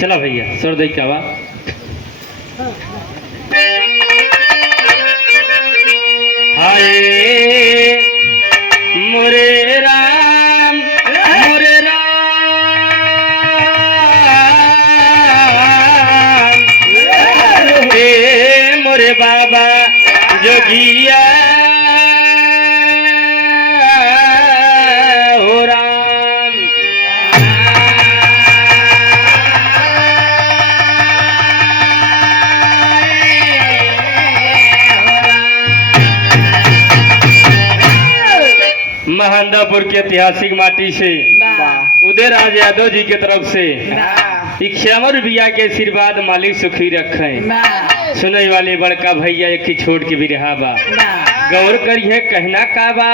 चला भैया सर दे क्या बात हाय मोरे राम हे मोरे बाबा जोगिया हो राम महानंदापुर के ऐतिहासिक माटी से उदय राज यादव जी के तरफ से 51 रुपया के आशीर्वाद मालिक सुखी रखे। सुनने वाले बड़का भैया एक ही छोड़ के भी रहा बा गौर करिए कहना का बा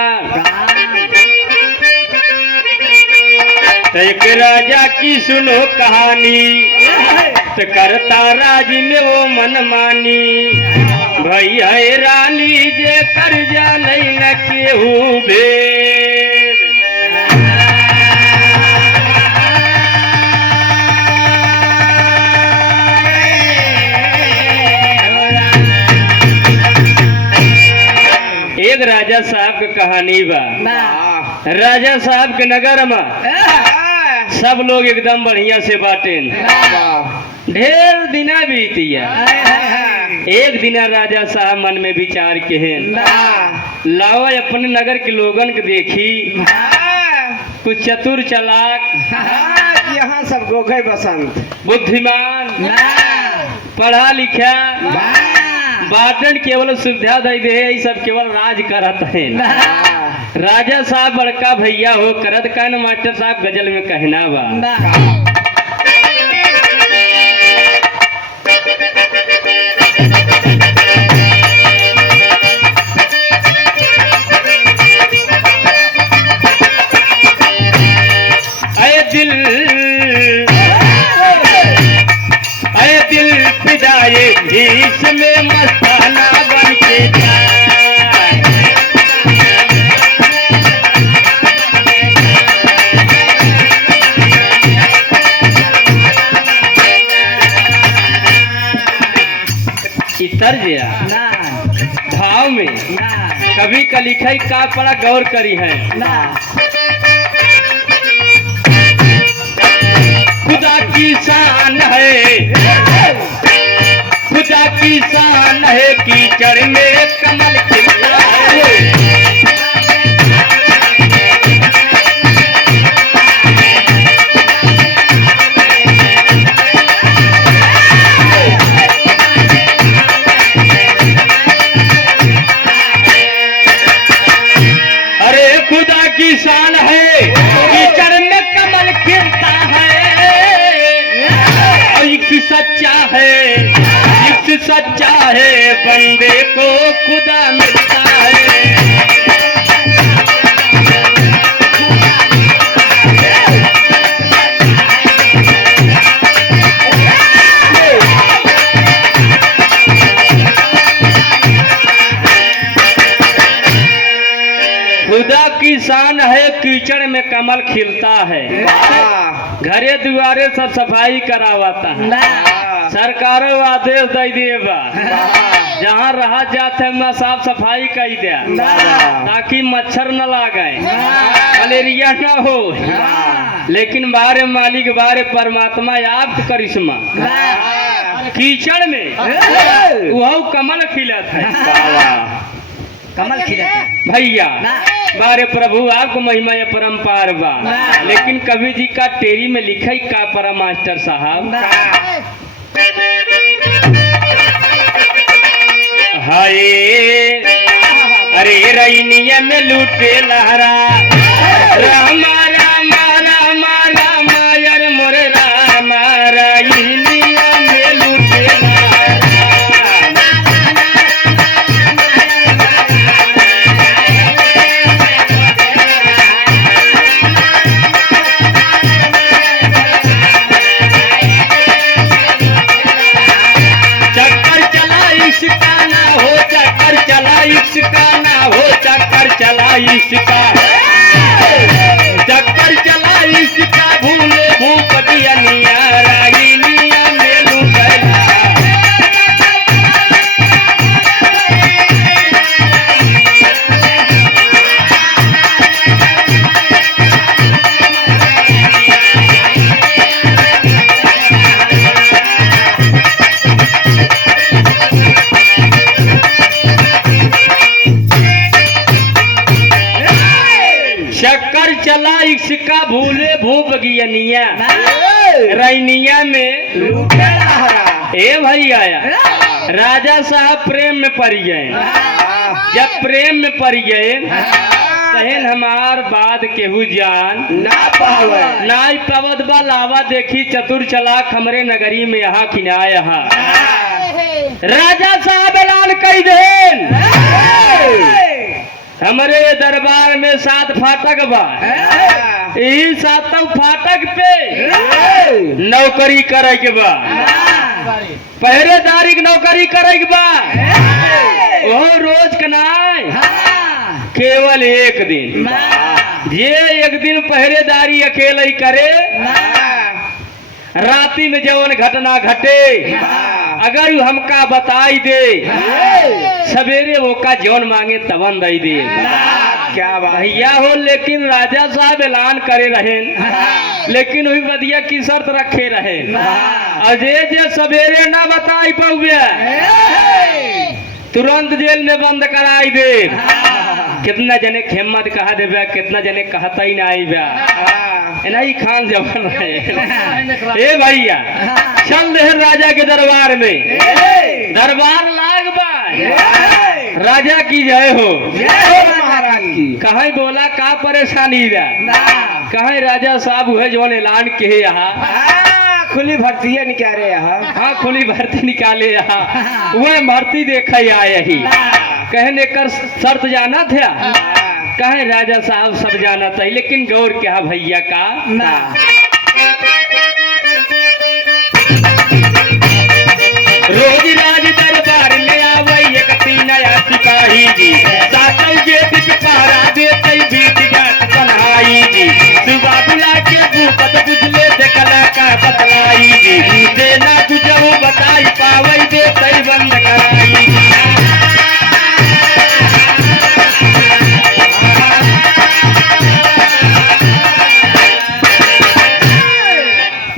तो एक राजा की सुनो कहानी तो करता राज में वो मन मानी भैया रानी जे कर जा नहीं न केहू भेद एक राजा साहब के कहानी बा राजा साहब के नगर में सब लोग एकदम बढ़िया से बाटें ढेर दिना बीतिया एक दिन राजा साहब मन में विचार के हैं लाओ अपने नगर के लोगन के देखी कुछ चतुर चालाक यहाँ सब गोखे बसंत बुद्धिमान पढ़ा लिखा बाटन केवल सुविधा दे दे सब केवल राज करत है। राजा साहब बड़का भैया हो करत का न मास्टर साहब गजल में कहना बा दिल फिदाए इसमें मस्ताना बन के तर्ज भाव में कभी का लिखाई का पड़ा गौर करी है खुदा की शान है खुदा की शान है कीचड़ में कमल खिलता है अरे खुदा की शान है कीचड़ में कमल खिलता है सच्चा है बंदे को खुदा मिलता है। खुदा की शान है कीचड़ में कमल खिलता है। घरे दुआरे सब सफाई करावाता है, सरकारों आदेश दे देगा जहाँ रहा जाते वहाँ साफ सफाई कर दिया ताकि मच्छर न लागे मलेरिया न हो। लेकिन बारे मालिक बारे परमात्मा आपका करिश्मा कीचड़ में वह कमल खिलत है। कमल खिलत भैया बारे प्रभु आपको महिमा या परम्पार बा। लेकिन कवि जी का टेरी में लिखा ही का परा मास्टर साहब हाय अरे रैनिया में लूटे लहरा रामा रामा रामा रामा यार मोरे रामा रैनिया में लूटे लहरा रैनिया में लूटे लहरा। ए भैया राजा साहब प्रेम में पड़ गए। जब प्रेम में पड़ गए कहन हमार बात केहू जान ना पावे। नाई पवत बा लावा देखी चतुर चलाक हमरे नगरी में यहाँ किना यहाँ। राजा साहब ऐलान कई देन हमारे दरबार में 7 फाटक बा। यही 7 फाटक पे नौकरी करे के बा, पहरेदारी की नौकरी करे के बा। वो रोज कनाए केवल एक दिन, ये एक दिन पहरेदारी अकेले ही करे। राती में जवन घटना घटे अगर वो हमका बताई दे, सवेरे वो का जौन मांगे तवन दई दे। क्या बात। भैया हो, लेकिन राजा साहब ऐलान करे रहे, लेकिन वही बदिया की शर्त रखे रहे, अजय जे सवेरे ना बताई पौवे तुरंत जेल में बंद कराई दे। कितना जने खेमत कहा देवे, कितना जने कहता ही ना आई नहीं खान जवान रहे। ए भैया चल रहे राजा के दरबार में, दरबार लाग बा। राजा की जय हो। महाराज की। कहीं बोला का परेशानी बा, कहीं राजा साहब हुए जौन ऐलान के यहाँ खुली भर्ती है निकाले यहाँ। हाँ खुली भर्ती निकाले यहाँ, वह भर्ती देखे आए ही। कहने कर शर्त जाना था, कहे राजा साहब सब जाना था, लेकिन गौर क्या भैया का रोज राज दरबार में आवे एक नया सिपाही जी, सातों गेट पे पहरा देते बीत जात कन्हाई जी। सुबह बुला के भूपत बुझले देखला का बतलाई जी, देना तुझे बताई पावे देते बंद कराई जी।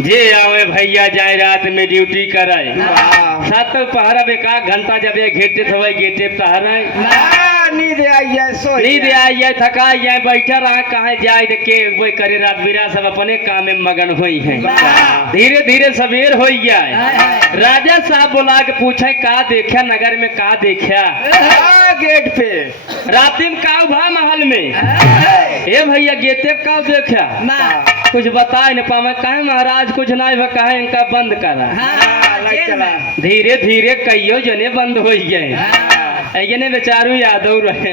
जे आवे भैया जाए रात में ड्यूटी करे, सात पहरा बेका घंटा जब एक घेटे थवे गेटे पहरा नींद आई है, सोई नींद आई है, थका है, बैठा रहा कहाँ जाए देखे वही करे। रात बिरा सब अपने काम में मगन हुई है। धीरे धीरे सवेर हो गया। राजा साहब बोला के पूछे का देखा नगर में, का देखा गेट पे राती में का भा महल में। ए भैया गेटे का देखा कुछ बताए न पावे, कहे महाराज कुछ नहीं भा, कहे इनका बंद करा। धीरे धीरे कईयो जने बंद हो गए। जने बेचारू यादव रहे,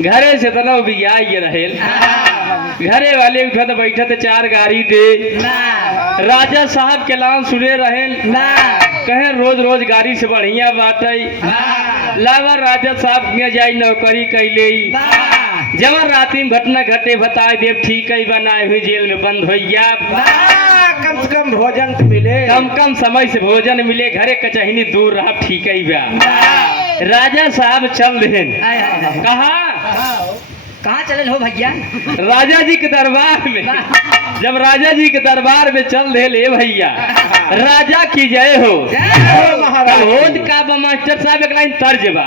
घरे से तना बिया रहे। घरे वाले उठत बैठत 4 गाड़ी दे। राजा साहब के नाम सुने रहे, कहे रोज रोज गाड़ी से बढ़िया बात लावा। राजा साहब में जाई नौकरी कैले, जब राती में घटना घटे बताए देव ठीक है, बनाए हुई जेल में बंद हो गया। कम से कम भोजन तो मिले, कम समय से भोजन मिले, घरे कचहनी दूर रहा ठीक है बा। राजा साहब चल रहे, कहाँ चले हो भैया? राजा जी के दरबार में। जब राजा जी के दरबार में चल रहे ले भैया, राजा की जय हो। महाराज होद का बा मास्टर साहब एक लाइन तर्ज बा।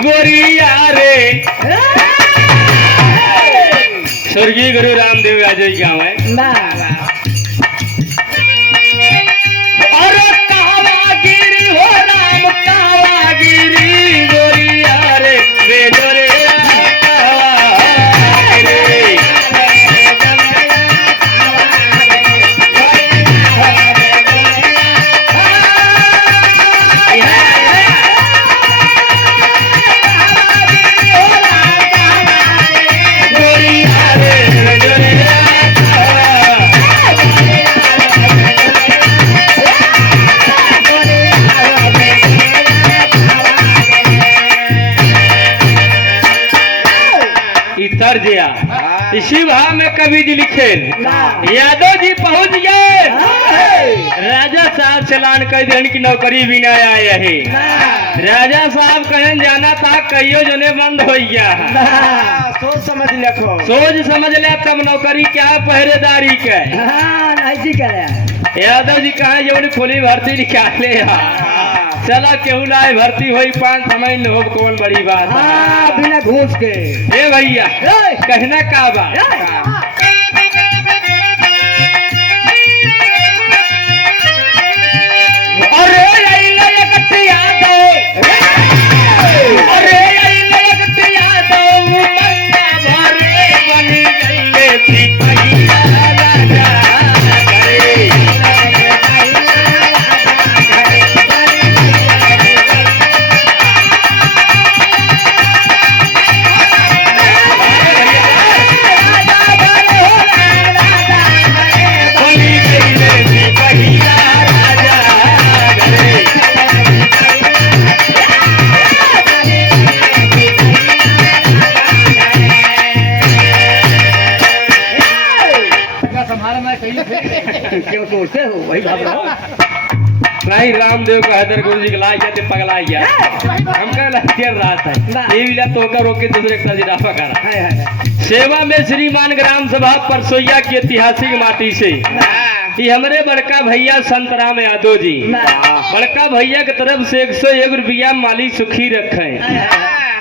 गोरिया रे स्वर्गीय गुरु रामदेव राजा गाँव है। और कावागिरी हो राम कावागिरी, गोरिया रे बेजोरे इसी भाव में कवि जी लिखे, यादव जी पहुंच गए, राजा साहब चलान कर देन की नौकरी भी न आए है। राजा साहब कहन जाना था कहियो जोने बंद हो गया, सोच समझ लिखो, सोच समझ ले तब नौकरी क्या पहरेदारी के। यादव जी कहा जो खोली भर्ती निकाले, चला केहू लाए भर्ती हुई 5 समय हो कौन बड़ी बात बिना घूस के। ए भैया कहना का बा, अरे अइले एकटिया दो, अरे अइले एकटिया दो, मंगा भरे बनी गइले सिपहिया राजा करे। क्यों सोचते हो वही भाग रहा हूँ। नहीं रामदेव का हैदर गुरु जी ला गया पगला गया, हम कह लगे रात है ये विला तो कर रोके दूसरे का जिराफा करा। सेवा में श्रीमान ग्राम सभा परसोइया की ऐतिहासिक माटी से ये हमारे बड़का भैया संत राम यादव जी, बड़का भैया की तरफ से 101 रुपया माली सुखी रखे।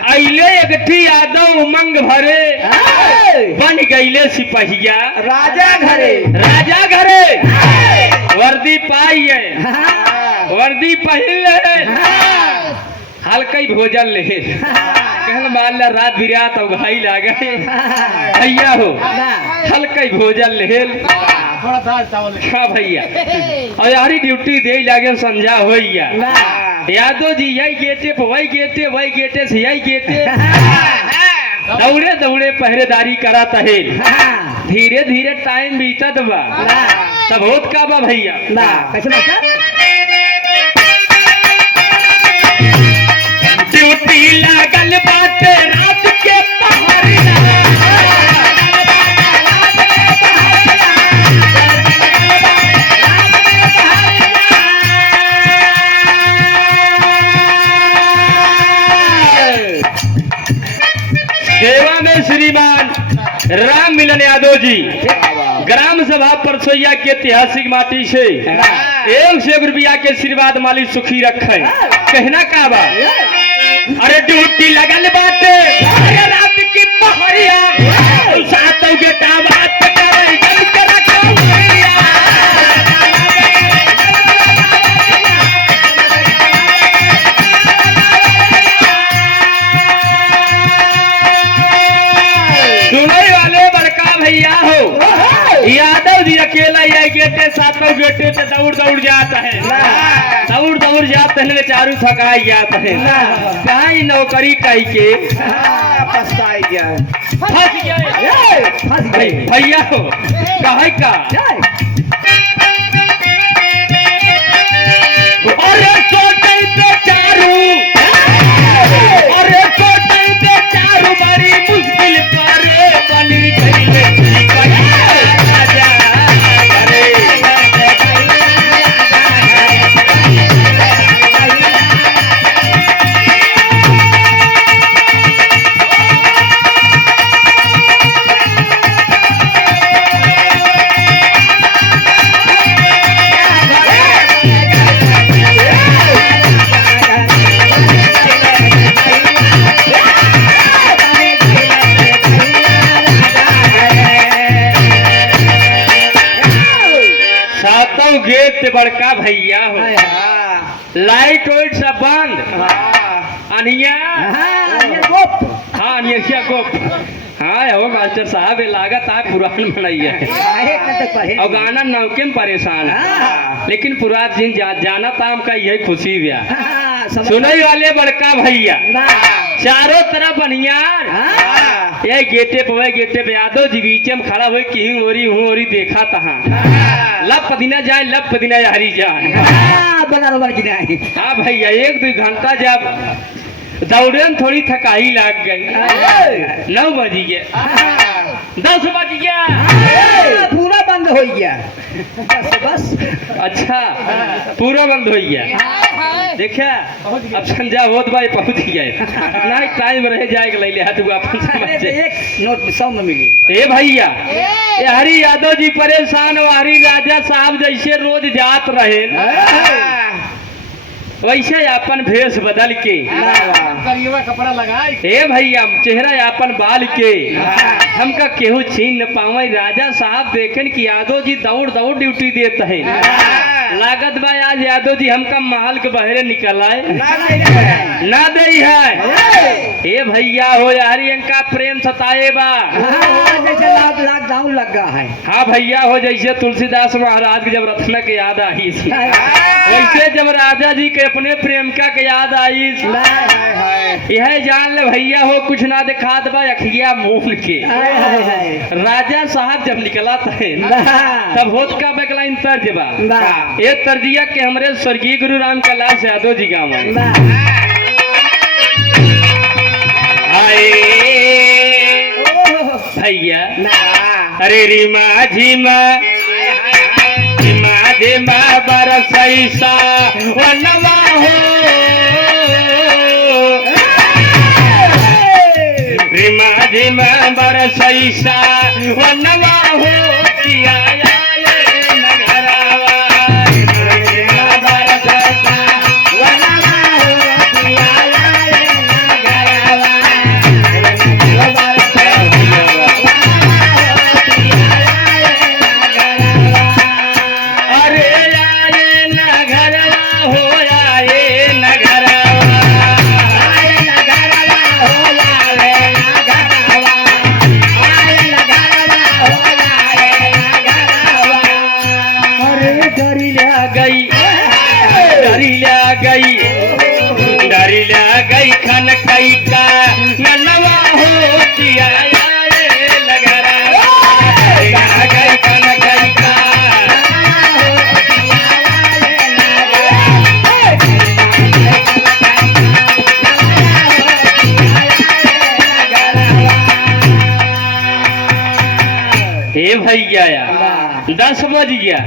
अइले एकठी यादव उमंग भरे बन गईले सिपहिया राजा घरे, राजा घरे वर्दी पाई है, वर्दी पहिल हल्का ही भोजन ले कहल मान ला रात बिरात अब घाई लागे भैया हो हल्का ही भोजन ले। हाँ भैया और यारी ड्यूटी दे लागे संझा हो यादव जी यही गेटे वही गेटे वही गेटे से यही गेटे दौड़े दौड़े पहरेदारी करा तहे। धीरे धीरे टाइम बीतत बा तब होत का बा भैया ड्यूटी लागल बाटे रात के पहरिया, सेवा में श्रीमान राम मिलन यादव जी ग्राम सभा परसोइया के ऐतिहासिक माटी से 101 रुपया के आशीर्वाद माली सुखी रखे। कहना का बा, अरे ड्यूटी लगल बाटे अरे रात की पहरिया, सातों बेटा बात करे जल के रखो भैया। सुनने वाले बड़का भैया हो यादव जी अकेला यही गेटे सातों गेटे पे दौड़ दौड़ जाता है, दौड़ दौड़ जाते हैं चारू थकाई जाता है। कहाँ ही नौकरी कही के पछताई गया, फंस गए भैया हो कहे का। अरे सोटे तो चारू, अरे सोटे तो चारू बड़ी मुश्किल पारे बनी गईले राजा करे। गेट से बड़का भैया हो लाइट वाइट सब बंद, अनिया हाँ अनिया गोप हाँ हो मास्टर साहब लागत आप पुरान बनैया और गाना नौके में परेशान है, लेकिन पूरा दिन जाना ताम का यही खुशी व्या। सुनने वाले बड़का भैया चारों तरफ अनियार ये गेटे पे यादव जी बीच में खड़ा हुए कि हूँ ओरी देखा तहाँ लब पदीना जाए लब पदीना यारी जाए। हाँ भैया 1-2 घंटा जब दौड़े में थोड़ी थकाई लग गई, 9 बज गए 10 बज गया। पूरा बंद हो गया बस बस। अच्छा पूरा बंद हो गया। देखा अब संजा होत भाई पहुंच गए नहीं टाइम रह जाएगा ले ले तू अपन समझ अरे एक नोट 100 में मिली। ए भैया ये हरी यादव जी परेशान हो हरी राजा साहब जैसे रोज जात रहे वैसे अपन भेष बदल के कपड़ा लगाए ए भैया चेहरा अपन बाल के हमका केहू छीन न पावे। राजा साहब देखें कि यादव जी दौड़ दौड़ ड्यूटी देते हैं। लागत बा आज यादव जी हमका महल के बहरे निकल आए ना दे है। ए भैया हो यारी इनका प्रेम सताए बा। जैसे लॉकडाउन लग गया है। हाँ भैया हो जैसे तुलसीदास महाराज की जब रत्न के याद आई वैसे जब राजा जी के अपने प्रेमिका के याद आई यह जान ले भैया हो कुछ ना दिखा दबा अखिया मून के। राजा साहब जब निकला थे तब होत का बकलाइन तर्ज बा ये तर्जिया के हमरे स्वर्गीय गुरु राम कैलाश यादव जी गाँव आए भैया। अरे रीमा झीमा झीमा झीमा बरसैसा वनवा हो रीमा झीमा बरसैसा वनवा हो किया गई खन कई का ननवा हो किया लगरा गई खन कई का हे भैया 10 बज गया।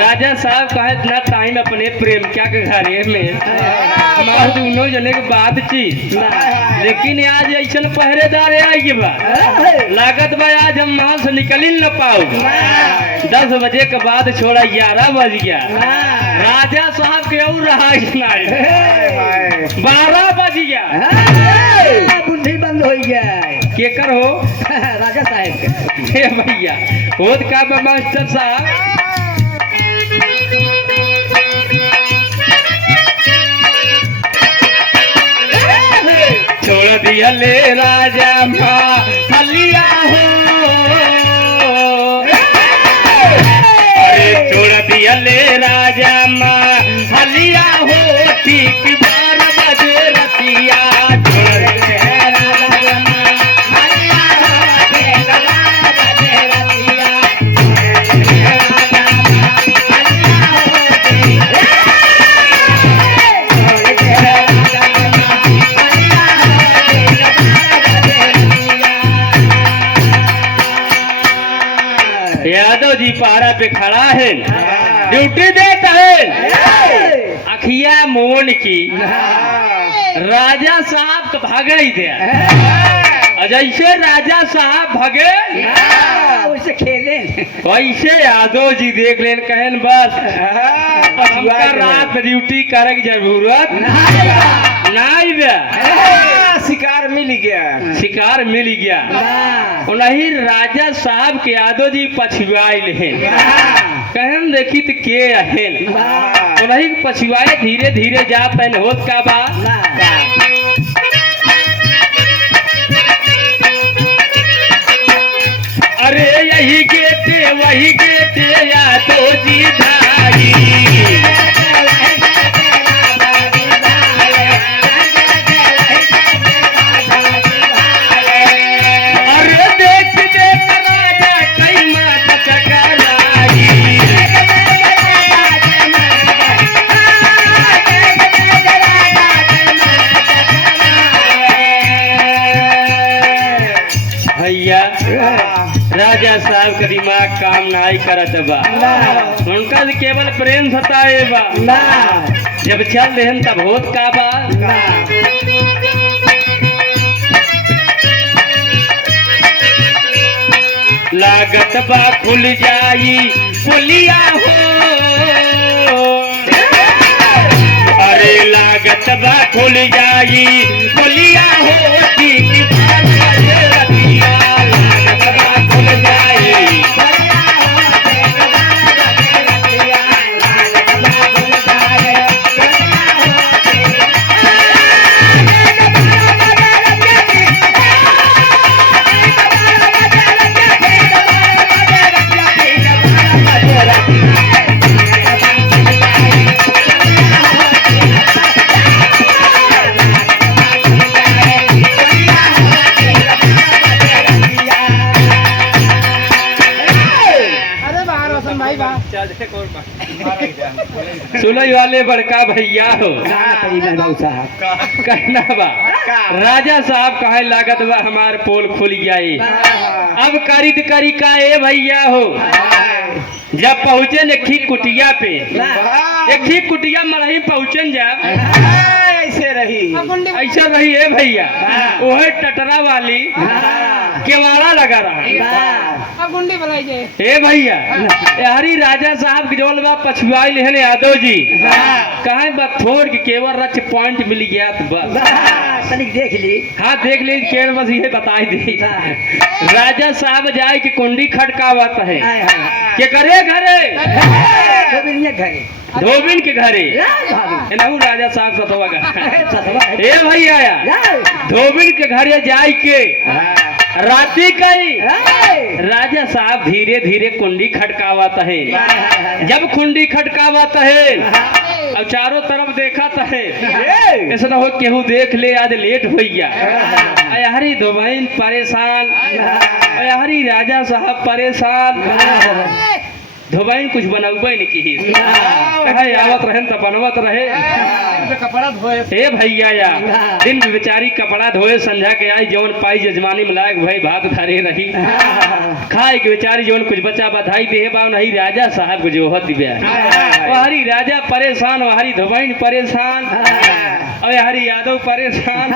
राजा साहब कहे इतना टाइम अपने प्रेम क्या के घरे में दोनों जने के बातचीत लेकिन आज ऐसा पहरेदार आई बा लागत बा आज हम महल से निकल ही न पाओ। 10 बजे के बाद छोड़ा 11 बज गया। राजा साहब के और रहा 12 बज गया। बुद्धि बंद हो गया केकर हो राजा साहब के भैया होत का बा मास्टर साहब छोड़ दिया ले राजा माँ हलिया हो। अरे छोड़ दिया ले राजा माँ हलिया हो ठीक 12 बजे रतिया छोड़ दे राजा माँ हलिया हो ठीक 12 बजे रतिया यादव जी पहाड़ा पे खड़ा है ड्यूटी देता है अखिया मोन की राजा साहब तो भागा ही दिया। जैसे राजा साहब भागे वैसे खेले वैसे यादव जी देख लेन कहन बस हमका रात ड्यूटी करे की जरूरत नहीं बे। शिकार मिल गया शिकार मिल गया। नहीं राजा साहब के यादव जी पछुआल हैं कहन देखी तो के अहेन नहीं पछुआए धीरे धीरे जाता है होत का बा अरे यही गेटे वही गेटे यादव जी धारी भैया राजा साहब का दिमाग काम नहीं करत बा। उनका तो केवल प्रेम सताए बा। जब चल रहे तब होत का बा। लागत बा खुल जाई पुलिया हो, अरे लागत बा खुल जाई पुलिया हो, ठीक रतिया लागत बा खुल जाई। सुलई वाले बड़का भैया हो कहना बा राजा साहब कहे लागत बा हमार पोल खुल गई। अब खरीद करी का ए भैया हो। जब पहुँचे नेखी कुटिया पे, एक ही कुटिया मरही पहुँचन जा ऐसे रही है भैया। वह टटरा वाली केवाड़ा लगा रहा ए भैया। यारी राजा साहब की जोल बा पछुआई लेहन यादव जी कहा बा थोड़ के केवल रच पॉइंट मिल गया तो बस देख ली। हाँ देख ली केवल बस ये बताई दी। राजा साहब जाए कि कुंडी खड़कावत है के करे घरे धोबिन के घरे एनहु राजा साहब सतवा ए भैया धोबिन के घरे जाए के राती कई राजा साहब धीरे धीरे कुंडी खटकावत है। जब कुंडी खटकावत है अब चारों तरफ देखा है ऐसा ना हो केहू देख ले आज लेट हो गया। हरी धोबीन परेशान, हरी राजा साहब परेशान। धोबीन कुछ बनौबे नहीं की आवत रहे तो बनवत रहे कपड़ा धोए ए भैया या दिन में बेचारी कपड़ा धोए संध्या के आई जौन पाई जजमानी में लायक भाई भात धरे रही खाए के बेचारी जौन कुछ बच्चा बधाई दे बा नहीं राजा साहब को जो होती हरी राजा परेशान, हरी धोबीन परेशान और हरी यादव परेशान।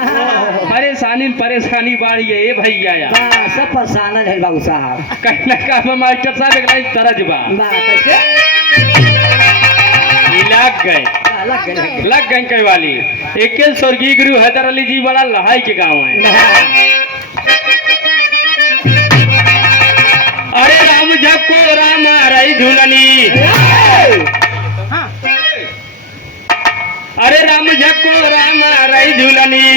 परेशानी परेशानी बाढ़ी है ए भैया या सब परेशान है बाबू साहब। कहना का मास्टर साहब एक तरज बा लग गए कई वाली। एक स्वर्गीय गुरु हैदर अली जी बड़ा लहाई के गांव है। अरे राम झको राम रही झूलनी, अरे राम झको राम रही झूलनी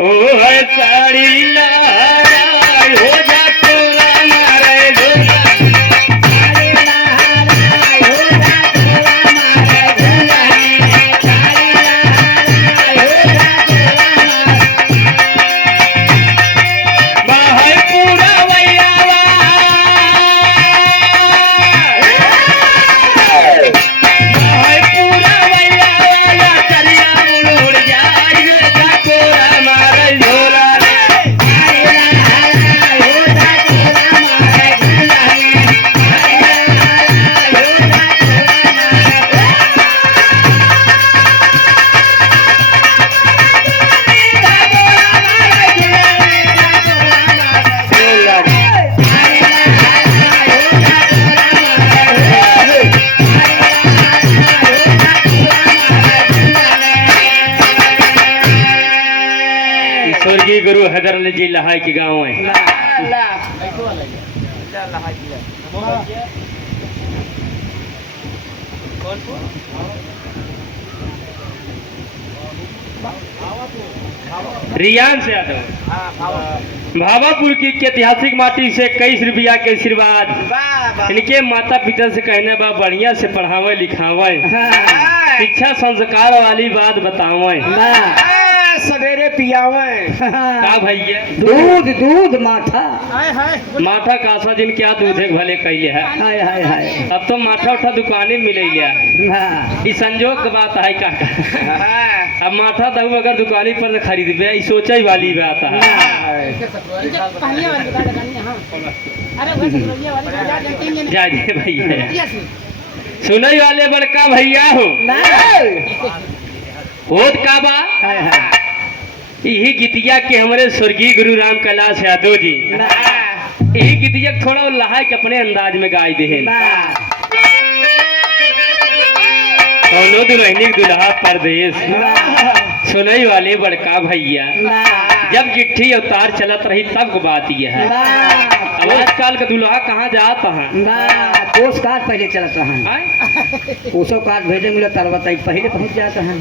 ओ है साड़ी लहराई हो जाको राम रही झूलनी। स्वर्गीय गुरु हैदर अली जी लहाई के गांव है। रियान से यादव भावापुर की ऐतिहासिक माटी से 21 रुपया के आशीर्वाद। इनके माता पिता से कहना बा बढ़िया से पढ़ावे लिखावे, शिक्षा संस्कार वाली बात बतावे, सवेरे पियावे का भैया दूध दूध माठा माठा कासा जिन क्या दूधे भले कहले है। हाय हाय हाय अब तो माठा उठा दुकाने में मिले गया। इस संजोग की बात है का अब माठा दहू अगर दुकानी पर खरीदबे सोचे वाली बात है। जा दे भैया सुनई वाले बड़का भैया हो होत का बा यही गीतिया के हमारे स्वर्गीय गुरु राम कैलाश यादव जी यही गीतिया थोड़ा लहा के अपने अंदाज में गाय दे कौनो दुल्हनी दुल्हा परदेश सुनई वाले बड़का भैया जब चिट्ठी अवतार चलत रही तब को बात यह है अब आजकल का दुल्हा कहाँ जाता है पोस्ट कार्ड पहले चलता है पोस्टो कार्ड भेजे मिला तर बताई पहले पहुंच जाता है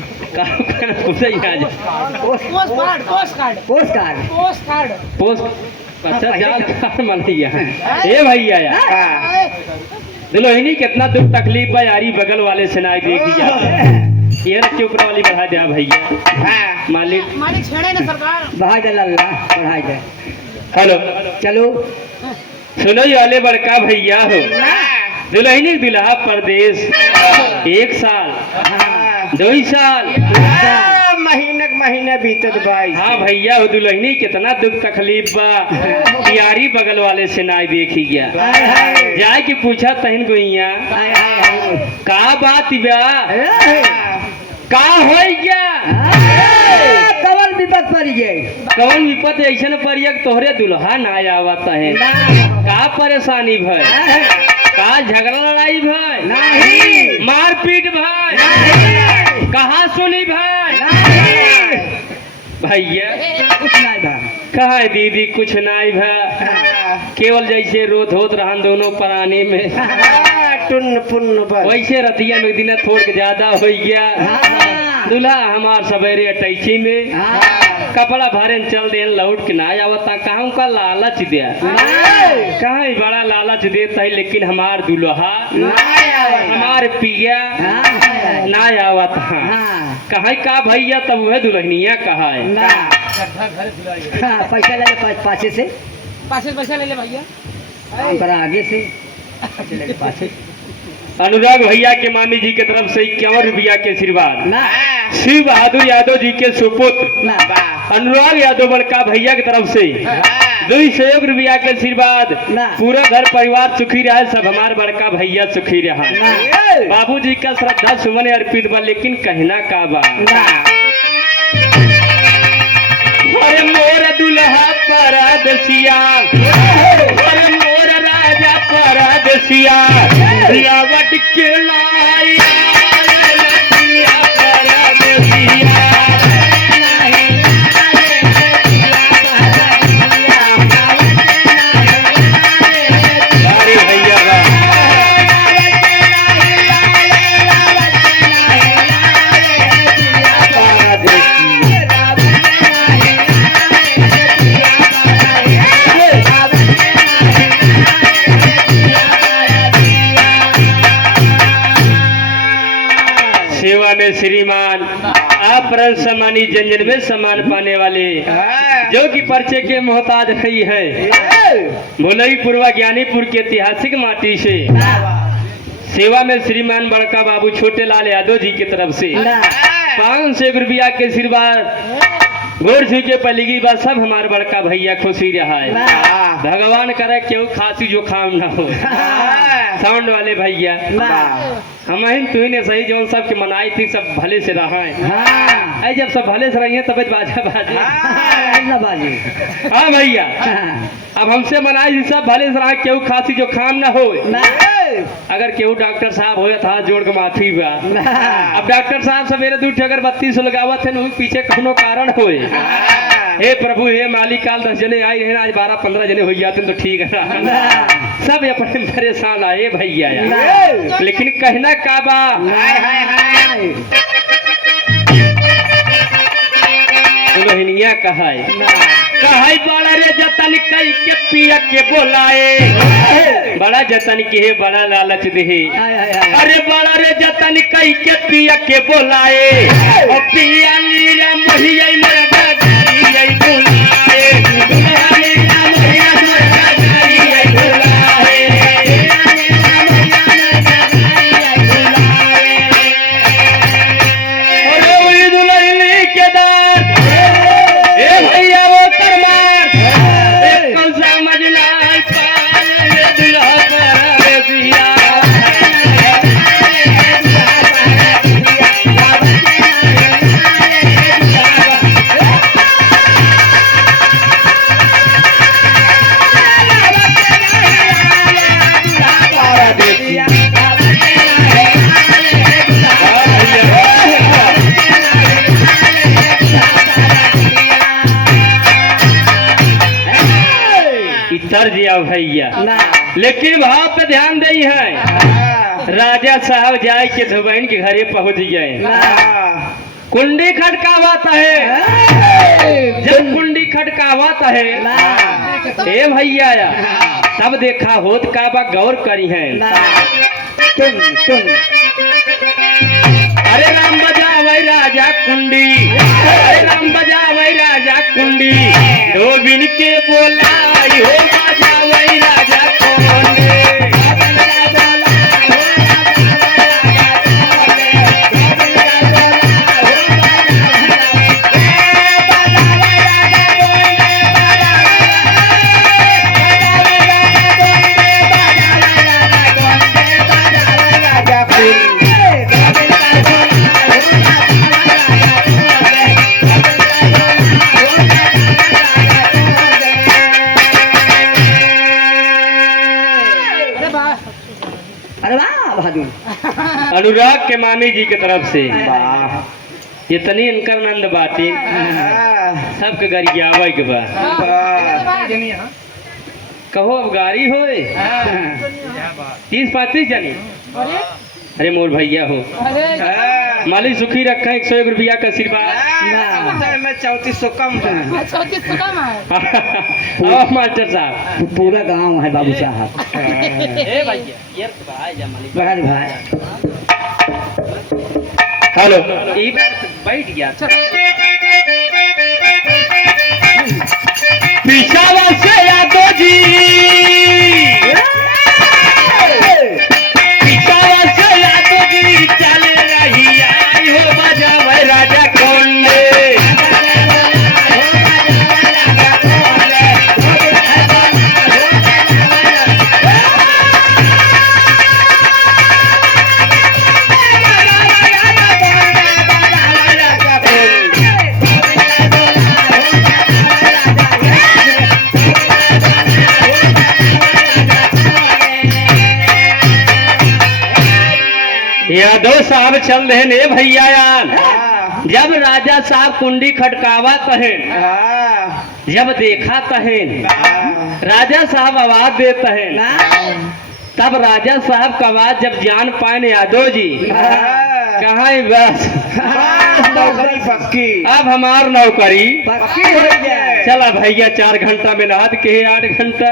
पोस्ट कार्ड पोस्ट अच्छा जाल मनैया ए भैया यार दुल्हनी कितना दुख तकलीफ बा यारी बगल वाले से ना देखी जाता ये रखी ऊपर वाली बढ़ा दिया भैया मालिक छेड़े ना सरकार बढ़ा दे लल्ला बढ़ा दे हेलो चलो सुनो वाले बड़का भैया हो दुल्हनी दुल्हा परदेश 1 साल 2 साल महीने बीतत भाई हाँ भैया हो दुल्हनी कितना दुख तकलीफ बा यारी बगल वाले से ना देखी गया जाए कि पूछा तहन गोइया का बात बा का हो गया कवन विपत पड़ गए कौन विपत ऐसा पड़िया तोहरे दुल्हा ना आवत है का परेशानी भय का झगड़ा लड़ाई भय नहीं मारपीट भय कहाँ सुनी भय भैया कुछ नहीं था कहा है दीदी कुछ नहीं भय केवल जैसे रोत होत रहन दोनों प्राणी में टुन्न पुन्न वैसे रतिया में दिन थोड़ के ज्यादा हो गया दूल्हा हमार सवेरे अटैची में कपड़ा भरे चल दे लौट के ना आवता कहाँ का लालच दिया कहाँ बड़ा लालच देता है लेकिन हमार दुल्हा हमार पिया ना आवत कहा का भैया तब वह दुल्हनिया कहा है पैसा ले ले पाछे से पैसा ले ले भैया आगे से चले पाछे अनुराग भैया के मामी जी के तरफ से 51 रुपया के आशीर्वाद शिव बहादुर यादव जी के सुपुत्र अनुराग यादव बड़का भैया की तरफ से 200 रुपया के आशीर्वाद पूरा घर परिवार सुखी रहे सब हमारे बड़का भैया सुखी रहा बाबूजी का श्रद्धा सुमन अर्पित बा लेकिन कहना का बा अरे मोर दुल्हा परदेसिया अरे मोर राजा परदेसिया रावट के लाया परदेसिया अरे भैया सेवा में श्रीमान अपरन सम्मानी जंजन में सम्मान पाने वाले जो कि पर्चे के मोहताज रही है भोलई पूर्वा ज्ञानीपुर के ऐतिहासिक माटी से सेवा में श्रीमान बड़का बाबू छोटे लाल यादव जी की तरफ से 500 रुपया के आशीर्वाद गोर छू के पलिगी बात सब हमारे बड़का भैया खुशी रहा है भगवान करे क्यों खांसी जो खाम ना हो साउंड वाले भैया हम तू ने सही जो सब के मनाई थी सब भले से रहा है जब सब भले से रही है तब बाजा बाजे हाँ भैया अब हमसे मनाई थी सब भले से रहा क्यों खांसी जो खाम ना हो अगर केहू डॉक्टर साहब हो था जोड़ के माफी बा अब डॉक्टर साहब सवेरे दूठ अगर 32 लगावत है पीछे कोनो कारण होए हे प्रभु हे मालिक काल 10 जने आए रहे आज 12-15 जने हो जाते तो ठीक है सब अपने परेशान आए भैया लेकिन कहना का बा दुल्हनिया कहाई बड़ा रे जतन कई के पिया के बोलाए बड़ा जतन के है बड़ा लालच दे अरे बड़ा रे जतन कई के पिया के बोलाए और पिया लीरा मोहिया मेरा गाड़ी आई बुलाए लीरा मोहिया मेरा गाड़ी आई बुलाए अरे वही दुल्हनी के दार ए भैया वो करमार एक कल समझ ना पाए मर जिया भैया। ना लेकिन भाव पे ध्यान दई है, राजा साहब जाए के धुबैन के घरे पहुंच गए। कुंडी खटकावत है, जब कुंडी खटकावत है ए भैया तब देखा होत का बा गौर करी है। तुम अरे राम बजावे राजा कुंडी, अरे राम बजावे राजा कुंडी, धोबिन के बोलाई हो बजावे राजा कुंडी। अरे वाह भाजू अनुराग के मामी जी की तरफ से इतनी इनकर नंद बाती सबके गरियावे के बा। कहो अब गाड़ी होए 30-35 जनी। अरे मोर भैया हो, मालिक सुखी रखा 101 रुपया का आशीर्वाद। मैं 3400 कम मास्टर साहब पूरा गांव है बाबू साहब। बड़ा भाई हेलो ये बैठ गया पिछावा से यादव जी, पिछावा से यादव जी चल रही आई हो बजावे राजा कुंडी। यादव साहब चल रहे ने भैया यार, जब राजा साहब कुंडी खटकावा कहें, जब देखा कहें राजा साहब आवाज देते हैं, तब राजा साहब का आवाज जब जान पाए यादव जी कहा बस नौकरी पक्की, अब हमार नौकरी पक्की हो जाए। चला भैया 4 घंटा में नहात के 8 घंटा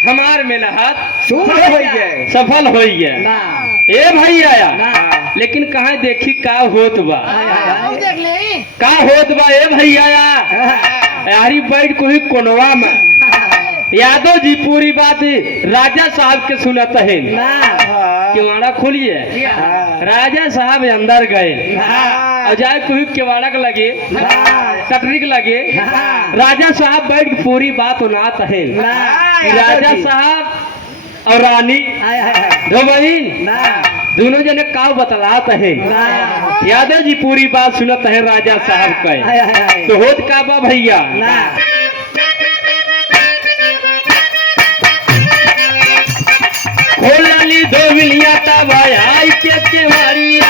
हमार में नहात शुरू हो जाए। सफल हो गया ना ए भैया ना लेकिन कहा देखी का होत बा, देख ले का होत बा ए भैया यारी बैठ कोई कोनवा में यादव जी पूरी बात राजा साहब के सुनत है। किवाड़ा खोलिए, राजा साहब अंदर गए और जाए कोई किवाड़ा के लगे कटरी के लगे, राजा साहब बैठ के पूरी बात सुनात है। राजा साहब और रानी दो बहन दोनों जने का बतलात है। यादव जी पूरी बात सुनत है राजा साहब का, तो होत का बा भैया खोलली दो बिलिया तब आई के केवाड़िया,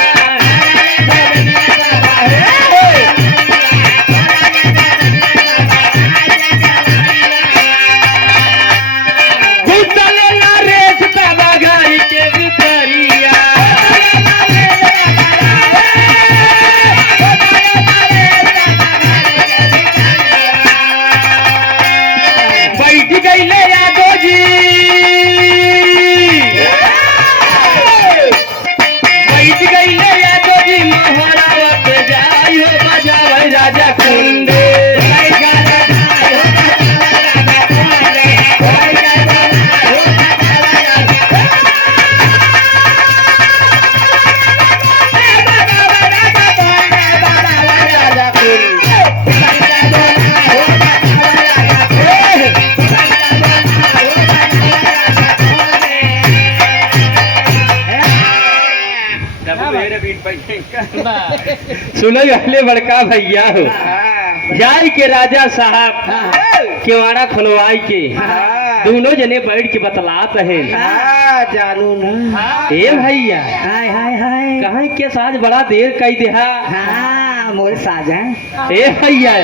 सुनो हले बड़का भैया हो जाय के राजा साहब केवाड़ा खुलवाई के दोनों जने बैठ के बतलात है। जानू ना ए भैया हाय हाय हाय कहा के साज बड़ा देर कई देहा। हाँ मोर साज है। ए भैया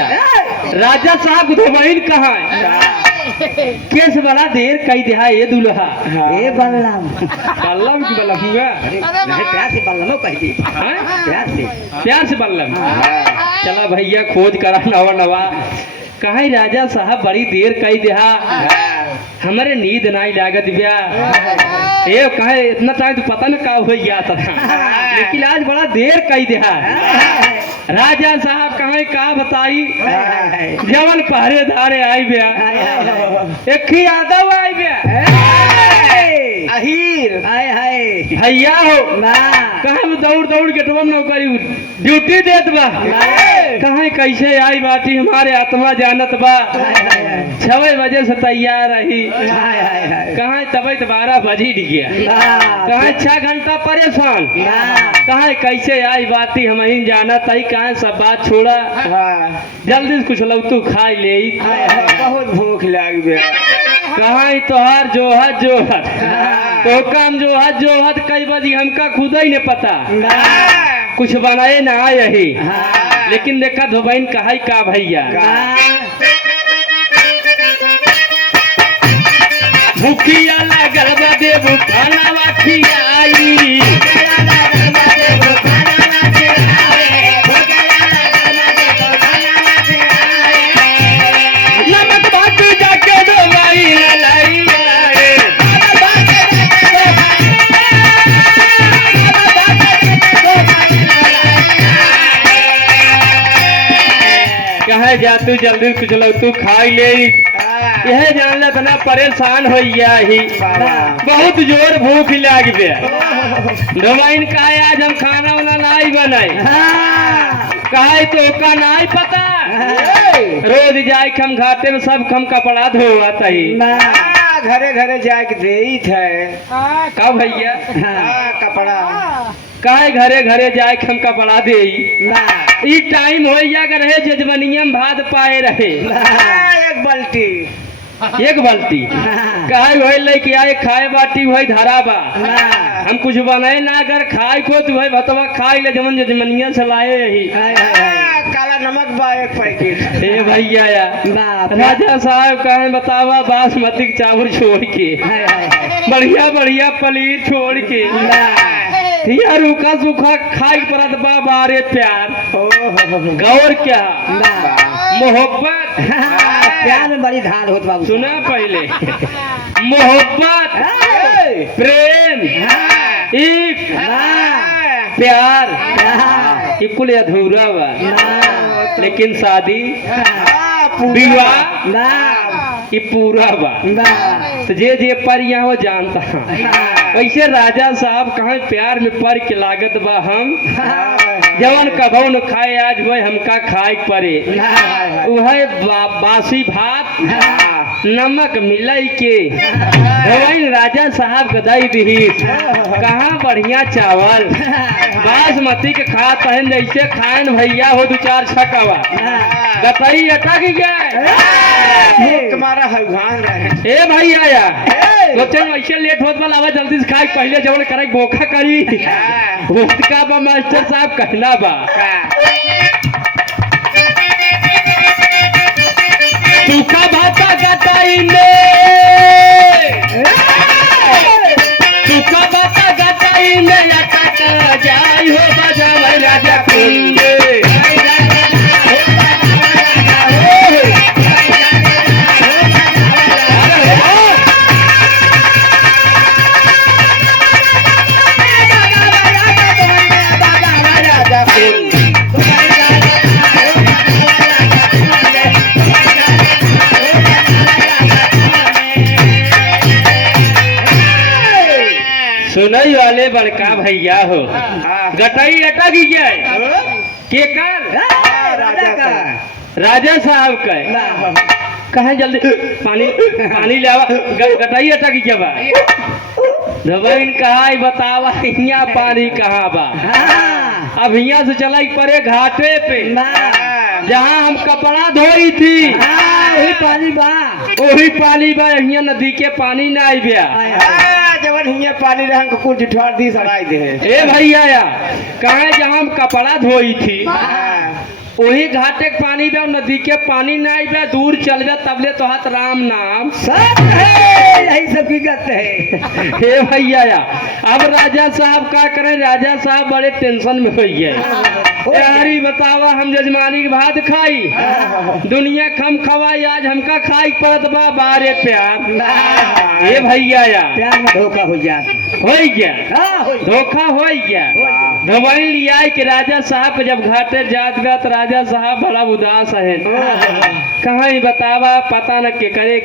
राजा साहब धोबैन कहाँ है? केस वाला देर कई दिहा ये दुल्हा ए बल्लम बल्लम की बल्लम हुआ नहीं प्यार से बल्लमो कह दी प्यार से बल्लम चला भैया खोज करा नवा नवा कहीं राजा साहब बड़ी देर कई दिहा हमारे नींद नहीं लागत ब्या ये कहे इतना टाइम तो पता न का हो गया था लेकिन आज बड़ा देर कई दिहा राजा साहब कहीं का बताई जवन पहरेदारे आई ब्या एक ही यादव आई ब्या अहीर हाय हाय भैया हो ना कहाँ दौड़ दौड़ के टबम नौकरी ड्यूटी देत बा कहाँ कैसे आई बाटी हमारे आत्मा जानत बा 6 बजे से तैयार रही हाय हाय हाय कहाँ तबैत 12 बजी गया कहाँ 6 घंटा परेशान कहाँ कैसे आई बाती हम ही जानत आई कहाँ सब बात छोड़ा जल्दी से कुछ लौतू खाई ले बहुत भूख लग गया कहाँ तोहार जोहत जोहत तो काम जोहत कई बजी हमका खुद ही नहीं पता कुछ बनाए ना यही लेकिन देखा धोबैन कहा का भैया भूखिया लागल बा देबू खाना खियाई नमक भात जाके धोबाई लाई कहे जा तू जल्दी कुछ लो तू खाई ले यह जान ले तना परेशान हो गया ही बहुत जोर भूख लाग गया धोबाइन कहे आज हम खाना वाना नहीं बनाए कहे तो का नहीं पता रोज जाए हम घाटे में सब हम कपड़ा धोवाता ही घरे घरे जाके दे थे का भैया कपड़ा काहे घरे घरे जाए हम कपड़ा दे ई टाइम हो अगर है जजमनियम भात पाए रहे एक बाल्टी काहे वही लेके आए खाए बाटी वही धरा बा हम कुछ बनाए ना अगर खाए को तो वही भतवा खाए ले जमन जजमनिया से लाए यही काला नमक बा एक पैकेट ए भैया या राजा साहब कहे बतावा बासमती चावल छोड़ के बढ़िया बढ़िया पनीर छोड़ के यार रूखा सूखा खाई परत बा बारे प्यार गौर क्या मोहब्बत प्यार में बड़ी धार होत बाबू सुना पहले मोहब्बत प्रेम इश्क प्यार ये कुल अधूरा बा लेकिन शादी विवाह ये पूरा बा तो जे पर यहाँ वो जानता वैसे राजा साहब कहाँ प्यार में पर के लागत बा हम जवन कभो न खाए आज वही हमका खाए पड़े वह बासी भात नमक मिलाई के वही राजा साहब के दई दी कहाँ बढ़िया चावल बासमती के खा तहन जैसे खान भैया हो 2-4 छकवा गतई अटक गए तुम्हारा हलवान रहे ए भैया या सोचे ऐसे लेट होत वाला आवा जल्दी से खाए पहले जवन करे बोखा करी वक्त का बा मास्टर साहब कहना बा सूखा भाता गटाई ने सूखा भाता गटाई ने अटक जाई हो बाजा राजा कुंडे सुनई वाले बड़का भैया हो गटाई अटक गया के राजा साहब का कहे जल्दी पानी ले आवा गटाई अटक गया बा धबैन कहा बतावा यहाँ पानी कहाँ बा अब यहाँ से चलाई पड़े घाटे पे जहाँ हम कपड़ा धोई थी वही पानी बा यहाँ नदी के पानी ना आई बिया जवन हिया पानी रहन को कुल जिठवार दी सड़ाई दे ए भैया या कहे जहाँ हम कपड़ा धोई थी वही घाटे के पानी बे नदी के पानी ना आई बे दूर चल बे तबले तो हाथ राम नाम सब है यही सब हकीकत है। हे भैया या अब राजा साहब का करें, राजा साहब बड़े टेंशन में हो गए। यारी बतावा हम जजमानी के भात खाई, दुनिया खम खवाई, आज हमका खाई पड़त बा बारे प्यार। हे भैया या प्यार में धोखा हो जाता हो गया, हाँ, हो धोखा हो गया। धोबन लिया कि राजा साहब जब घाटे जात गया तो राजा साहब बड़ा उदास है। कहाँ ही बतावा पता न के करे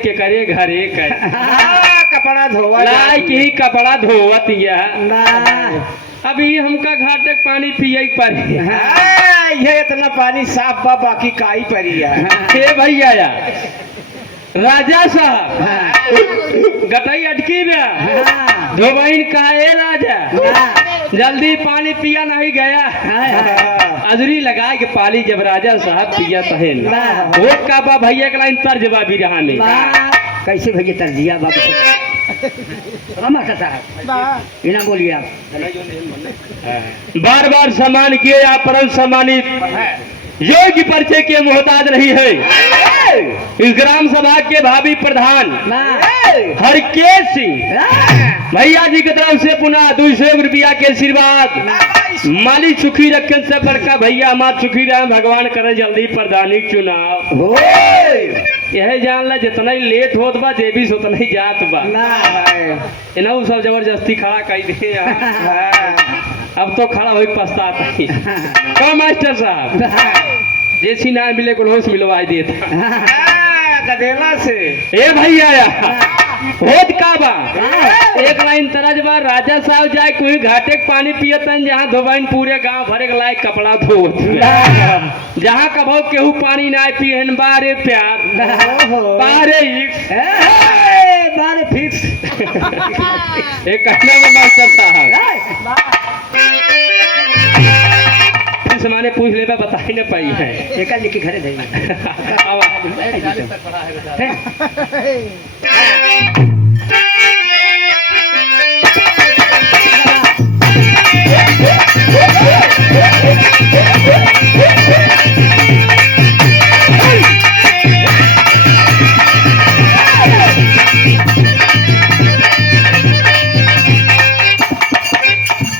घरे कर कपड़ा धोवा लाइक ही कपड़ा धोवत या ना अभी हमका घाटे के पानी पिए पड़ी। ये इतना पानी साफ बा बाकी काई पड़ी है। हे भैया या राजा साहब गटई अटकी बे धोबइन कहा ए राजा जल्दी पानी पिया नहीं गया। अजरी लगा के पाली जब राजा साहब पिया तहन वोट का बा भैया के लाइन तर जवाबी रहा में कैसे भैया तर दिया बाबू साहब बिना बोलिए आप बार बार सम्मान किए आप परम सम्मानित योग्य परिचय के मोहताज नहीं है। इस ग्राम सभा के भावी प्रधान हरकेश सिंह भैया जी की तरफ से पुनः 200 रुपया के आशीर्वाद। मालिक सुखी रखन से बड़का भैया हमार सुखी रहे, भगवान करे जल्दी प्रधानी चुनाव। यह जान ला जितना ही लेट होत बा देवी से उतना ही जात बा। इन्हों सब जबरदस्ती खड़ा कर दे अब तो खड़ा हो पछताता ही। तो मास्टर साहब जैसी ना मिले को होश मिलवा देता गदेला से। ए भैया होत का बा एक लाइन तरज बा राजा साहब जाए कोई घाटे के पानी पियतन जहाँ धोबाइन पूरे गांव भरे के लायक कपड़ा धोत जहाँ कभो केहू पानी ना पियन बारे प्यार बारे फिक्स एक कहना में मास्टर साहब माने पूछ ले बता ही नहीं पाई है एक लिखी घरे दे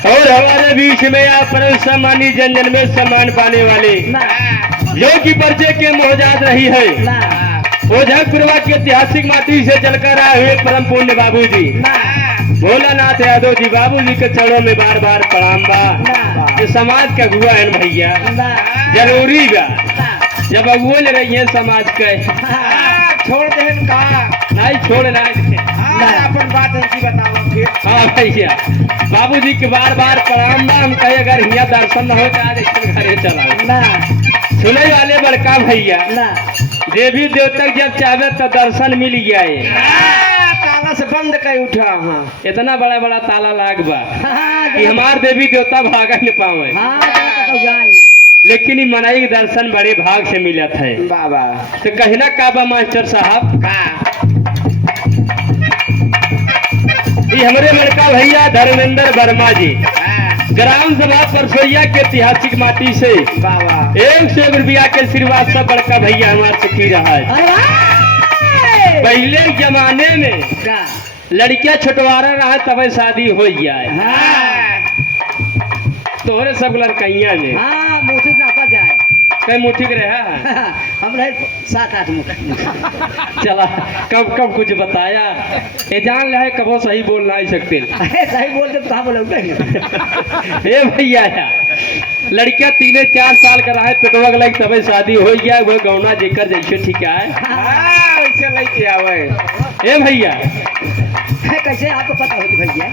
और हमारे बीच में आप परम सम्मानित जन में सम्मान पाने वाले जो की परिचय के मोहजात रही है ओझापुरवा के ऐतिहासिक माटी से चलकर आए हुए परम पुण्य बाबूजी भोलानाथ यादव जी बाबूजी के चरणों में बार बार प्रणाम बा। ये समाज का अगुआ है भैया जरूरी बा जब अगुआ ले रही है समाज के छोड़ दे का नहीं छोड़ना अपन बात है बताओ फिर। हाँ भैया बाबूजी के बार बार प्रणाम बा। हम कहे अगर यहाँ दर्शन न हो तो आज एक घरे चला सुने वाले बड़का भैया देवी देवतक जब चाहे तो दर्शन मिल जाए ताला से बंद कर उठा। हाँ इतना बड़ा बड़ा ताला लाग बा कि हमार देवी देवता भागा न पावे लेकिन ये मनाई के दर्शन बड़े भाग से मिलत है बाबा। तो कहना का बा मास्टर साहब ये हमारे लड़का भैया धर्मेंद्र वर्मा जी ग्राम सभा परसोइया के ऐतिहासिक माटी से 100 रुपया के आशीर्वाद सब बड़का भैया हमारा सुखी रहा है। पहले जमाने में लड़कियां छुटवारा रहा तब शादी हो जाए तोहरे सब लड़कैया में मुठी नापा जाए कई मुठी के रहा हम रहे 7-8 मुठी। चला कब कब कुछ बताया ये जान रहे कबो सही बोल नहीं सकते सही बोल दे कहाँ बोलोगे। ए भैया लड़कियां 3-4 साल का रहा पेटवा लग तब शादी हो गया वो गौना जेकर जैसे ठीक है वैसे लेके आवे। ए भैया कैसे आपको पता होगी भैया।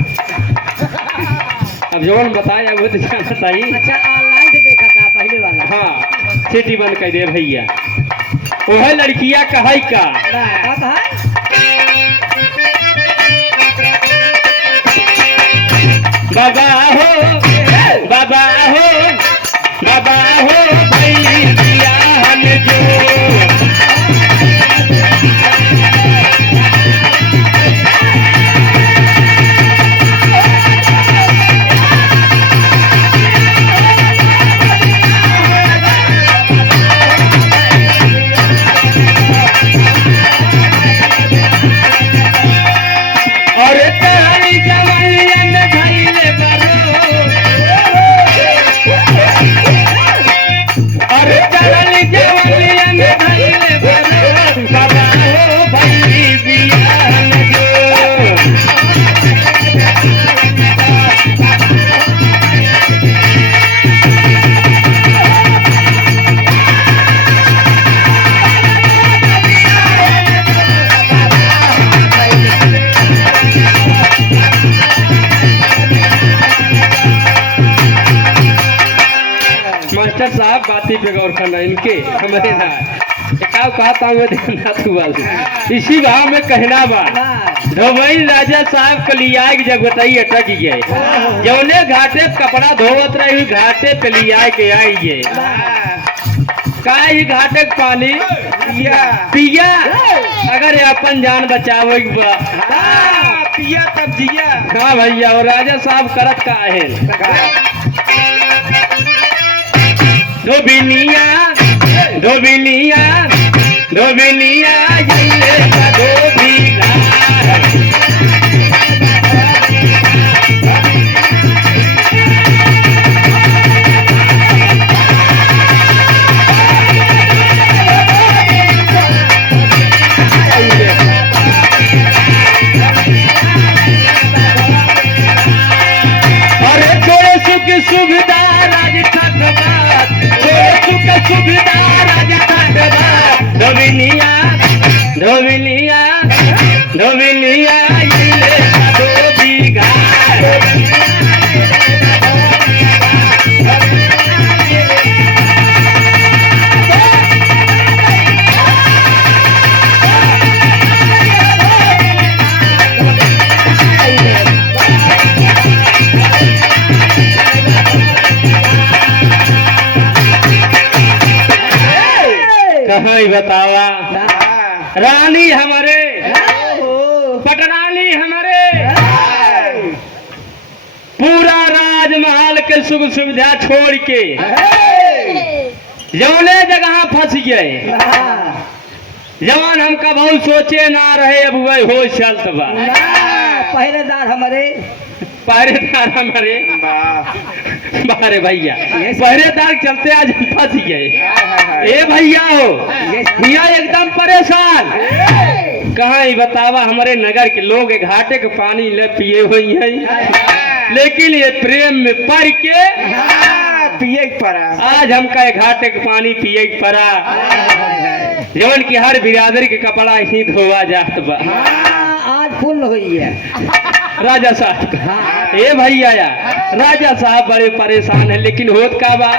अब जौन बताया वो तो जाना चाहिए। अच्छा ऑनलाइन से देखा था पहले वाला। हाँ सिटी बंद कर दे भैया वह लड़कियां कहाई का बाबा हो बाबा हो बाबा हो भैया हम जो बाती पे गौर करना, इनके हमारे ना एकाव कहता हूँ देवनाथ वाले। इसी भाव में कहना बा धोबई राजा साहब कलिया की जब बताई अटक गए, जौने घाटे कपड़ा धोवत रही घाटे कलिया के आई गए। का ही घाटे के पानी पिया अगर ये अपन जान बचावे पिया तब जिया। हाँ भैया, और राजा साहब करत का है धोबिनिया धोबिनिया धोबिनिया ये धोबिना सुविधा राज ठाकबाद, सुख सुविधा राज ठाकबाद। धोबिनिया धोबिनिया धोबिनिया ये धोबिगा। कहाँ बतावा रानी हमारे पटरानी हमारे पूरा राजमहल के सुख सुविधा छोड़ के जौने जगह फंस गए, जवान हमका बहुत सोचे ना रहे अब वही हो चलत बा। पहरेदार हमारे पहरेदार हमारे बारे भैया पहरेदार चलते आज हम फंस गए। ए भैया हो भैया एकदम परेशान। कहाँ ही बतावा हमारे नगर के लोग घाटे के पानी ले पिए हुई है, लेकिन ये प्रेम में पड़ के पिए पड़ा। आज हमका घाटे के पानी पिए पड़ा, जवन की हर बिरादरी के कपड़ा ही धोआ जात बा। आज फुल हुई है राजा साहब। ए भैया राजा साहब बड़े परेशान है, लेकिन होत का बा